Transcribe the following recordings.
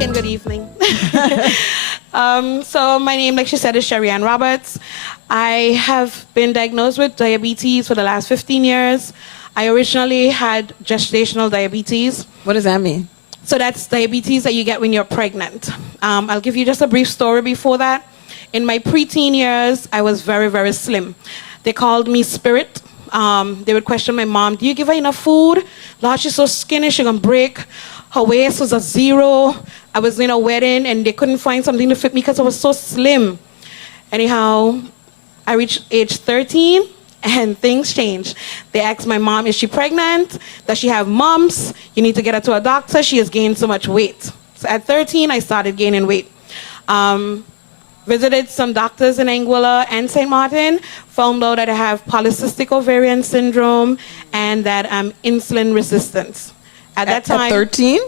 and good evening. So my name, like she said, is Sherri Roberts. I have been diagnosed with diabetes for the last 15 years. I originally had gestational diabetes. What does that mean? So that's diabetes that you get when you're pregnant. I'll give you just a brief story before that. In my preteen years, I was very, very slim. They called me Spirit. They would question my mom, do you give her enough food? Lord, she's so skinny, she's gonna break. Her waist was a 0. I was in a wedding and they couldn't find something to fit me because I was so slim. Anyhow, I reached age 13 and things changed. They asked my mom, is she pregnant? Does she have mumps? You need to get her to a doctor. She has gained so much weight. So at 13, I started gaining weight. Visited some doctors in Anguilla and St. Martin, found out that I have polycystic ovarian syndrome and that I'm insulin resistant. At that time, at 13?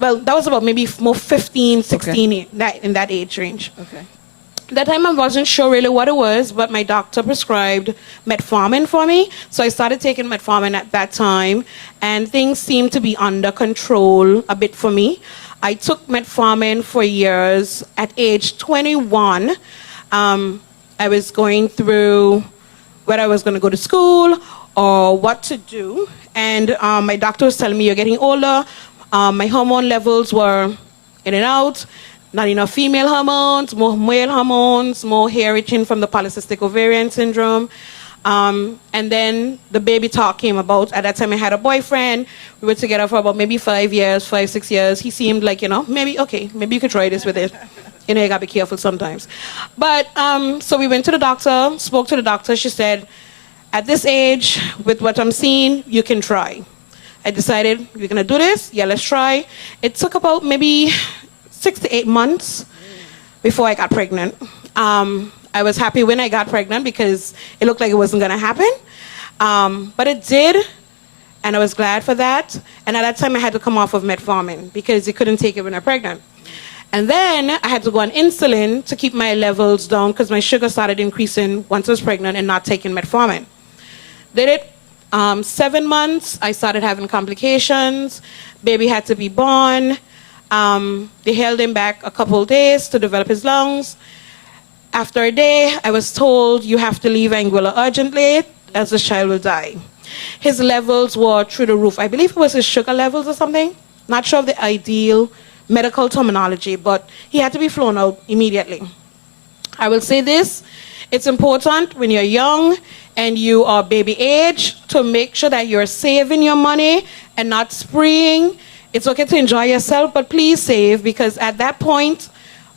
Well, that was about maybe more 15, 16, Okay. in that age range. Okay. That time I wasn't sure really what it was, but my doctor prescribed metformin for me. So I started taking metformin at that time, and things seemed to be under control a bit for me. I took metformin for years. At age 21, I was going through whether I was going to go to school or what to do. And my doctor was telling me, you're getting older. My hormone levels were in and out. Not enough female hormones, more male hormones, more hair itching from the polycystic ovarian syndrome. And then the baby talk came about. At that time, I had a boyfriend. We were together for about maybe 5 years, 5, 6 years. He seemed like, maybe you could try this with it. You gotta be careful sometimes. But, so we went to the doctor, spoke to the doctor. She said, at this age, with what I'm seeing, you can try. I decided, we're gonna do this. Yeah, let's try. It took about maybe 6 to 8 months before I got pregnant. I was happy when I got pregnant because it looked like it wasn't gonna happen. But it did, and I was glad for that. And at that time, I had to come off of metformin because you couldn't take it when you're pregnant. And then I had to go on insulin to keep my levels down because my sugar started increasing once I was pregnant and not taking metformin. Did it 7 months, I started having complications. Baby had to be born. They held him back a couple days to develop his lungs. After a day, I was told, you have to leave Anguilla urgently, as the child will die. His levels were through the roof. I believe it was his sugar levels or something. Not sure of the ideal medical terminology, but he had to be flown out immediately. I will say this, it's important when you're young and you are baby age to make sure that you're saving your money and not spreeing. It's okay to enjoy yourself, but please save, because at that point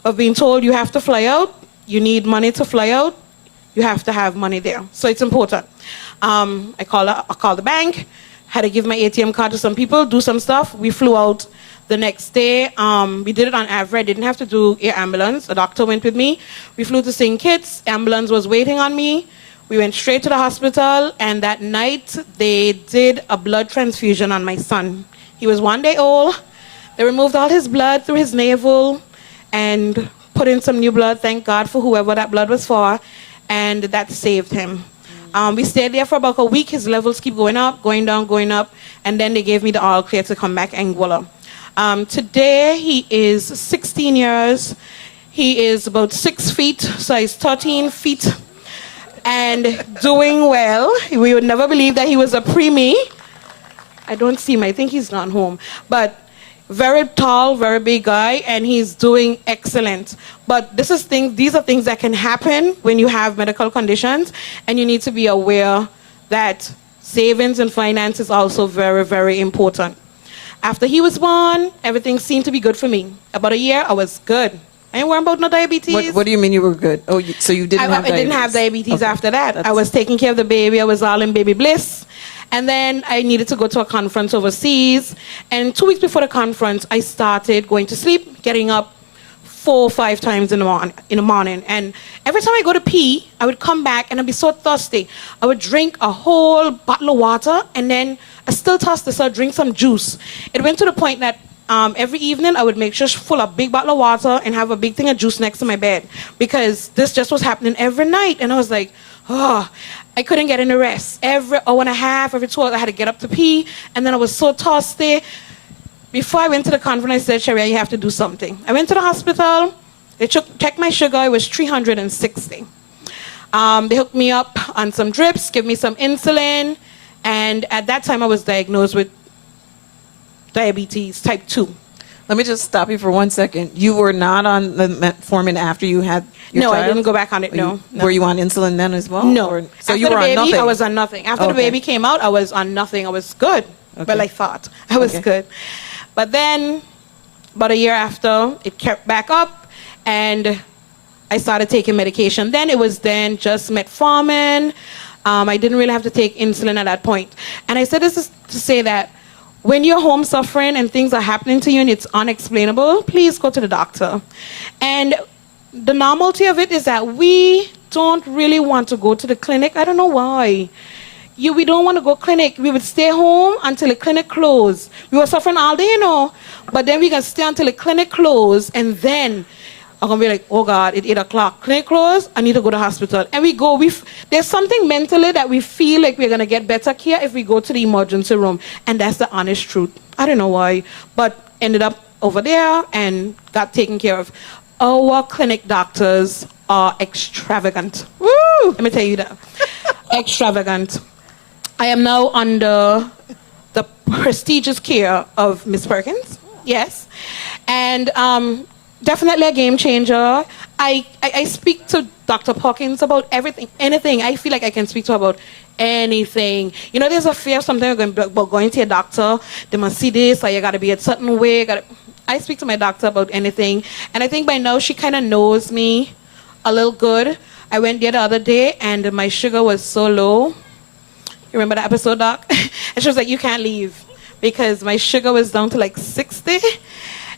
of being told you have to fly out, you need money to fly out, you have to have money there. So it's important. I called the bank, had to give my ATM card to some people, do some stuff. We flew out the next day. We did it on Avra. I didn't have to do air ambulance. A doctor went with me. We flew to St. Kitts. Ambulance was waiting on me. We went straight to the hospital, and that night they did a blood transfusion on my son. He was 1 day old. They removed all his blood through his navel and put in some new blood. Thank God for whoever that blood was for. And that saved him. We stayed there for about a week. His levels keep going up, going down, going up. And then they gave me the all clear to come back Anguilla. Today, he is 16 years. He is about 6 feet, so he's 13 feet. And doing well. We would never believe that he was a preemie. I don't see him. I think he's not home. But very tall, very big guy, and he's doing excellent. But these are things that can happen when you have medical conditions, and you need to be aware that savings and finance is also very, very important. After he was born, everything seemed to be good for me. About a year, I was good. I ain't worried about no diabetes. What do you mean you were good? Oh, so you didn't have diabetes? I didn't have diabetes after that. I was taking care of the baby. I was all in baby bliss. And then I needed to go to a conference overseas. And 2 weeks before the conference, I started going to sleep, getting up 4 or 5 times in the morning. And every time I go to pee, I would come back and I'd be so thirsty. I would drink a whole bottle of water, and then I still thirsty, so I'd drink some juice. It went to the point that every evening I would make sure full a big bottle of water and have a big thing of juice next to my bed, because this just was happening every night. And I was like, oh, I couldn't get any rest. Every hour and a half, every 2 hours, I had to get up to pee, and then I was so thirsty. before I went to the conference, I said, Sherri, you have to do something. I went to the hospital. They checked my sugar. It was 360. They hooked me up on some drips, gave me some insulin, and at that time I was diagnosed with diabetes type 2. Let me just stop you for 1 second. You were not on the metformin after you had your No, child? I didn't go back on it, no. Were you on insulin then as well? No. So After you were the baby, on nothing? I was on nothing. After the Okay. baby came out, I was on nothing. I was good. Okay. Well, I thought I was Okay. good. But then, about a year after, it kept back up, and I started taking medication. Then it was just metformin. I didn't really have to take insulin at that point. And I said this is to say that when you're home suffering and things are happening to you and it's unexplainable, please go to the doctor. And the normality of it is that we don't really want to go to the clinic. I don't know why. We don't want to go clinic. We would stay home until the clinic closed. We were suffering all day, but then we can stay until the clinic closed, and then I'm going to be like, oh God, it's 8 o'clock. Clinic closed, I need to go to the hospital. And we go, there's something mentally that we feel like we're going to get better care if we go to the emergency room. And that's the honest truth. I don't know why, but ended up over there and got taken care of. Our clinic doctors are extravagant. Woo! Let me tell you that. Extravagant. I am now under the prestigious care of Miss Perkins. Yes. And definitely a game changer. I speak to Dr. Perkins about everything, anything. I feel like I can speak to her about anything. There's a fear sometimes about going to a doctor. They must see this, or you got to be a certain way. I speak to my doctor about anything. And I think by now she kind of knows me a little good. I went there the other day, and my sugar was so low. You remember that episode, Doc? And she was like, you can't leave, because my sugar was down to like 60.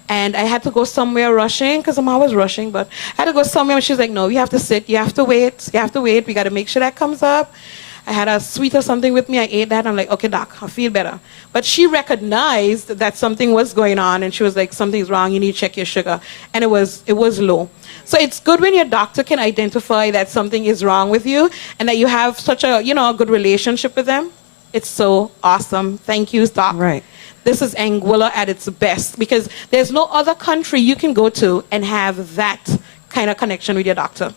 And I had to go somewhere rushing, because I'm always rushing, but I had to go somewhere, and she was like, no, you have to sit, you have to wait, we got to make sure that comes up. I had a sweet or something with me, I ate that, I'm like, okay, Doc, I feel better. But she recognized that something was going on, and she was like, something's wrong, you need to check your sugar. And it was low. So it's good when your doctor can identify that something is wrong with you, and that you have such a, a good relationship with them. It's so awesome. Thank you, Doc. Right. This is Anguilla at its best, because there's no other country you can go to and have that kind of connection with your doctor.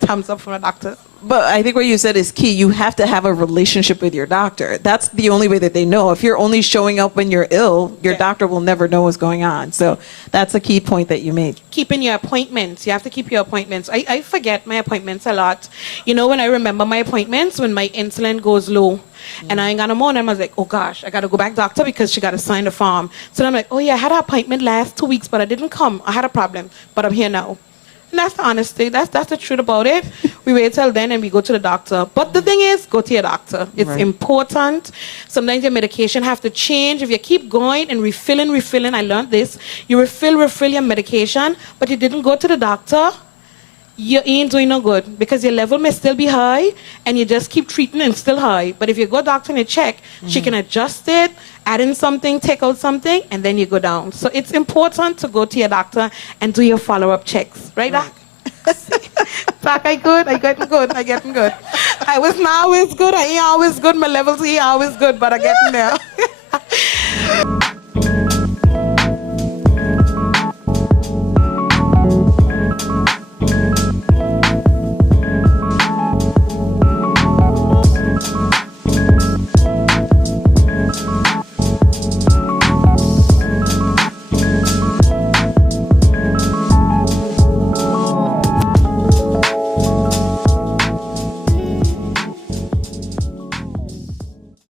Thumbs up from a doctor. But I think what you said is key. You have to have a relationship with your doctor. That's the only way that they know. If you're only showing up when you're ill, your doctor will never know what's going on. So that's a key point that you made. Keeping your appointments. You have to keep your appointments. I forget my appointments a lot. When I remember my appointments, when my insulin goes low, and I ain't got no more, and I was like, oh gosh, I got to go back doctor because she got to sign the form. So I'm like, oh yeah, I had an appointment last 2 weeks, but I didn't come. I had a problem, but I'm here now. And that's the honesty. That's the truth about it. We wait till then and we go to the doctor. But the thing is, go to your doctor. It's important. Sometimes your medication have to change. If you keep going and refilling, I learned this. You refill your medication, but you didn't go to the doctor, you ain't doing no good, because your level may still be high and you just keep treating and still high. But if you go doctor and you check, she can adjust it, add in something, take out something, and then you go down. So it's important to go to your doctor and do your follow-up checks. Right, Doc? Doc, I getting good. I was not always good. I ain't always good. My levels ain't always good, but I getting there.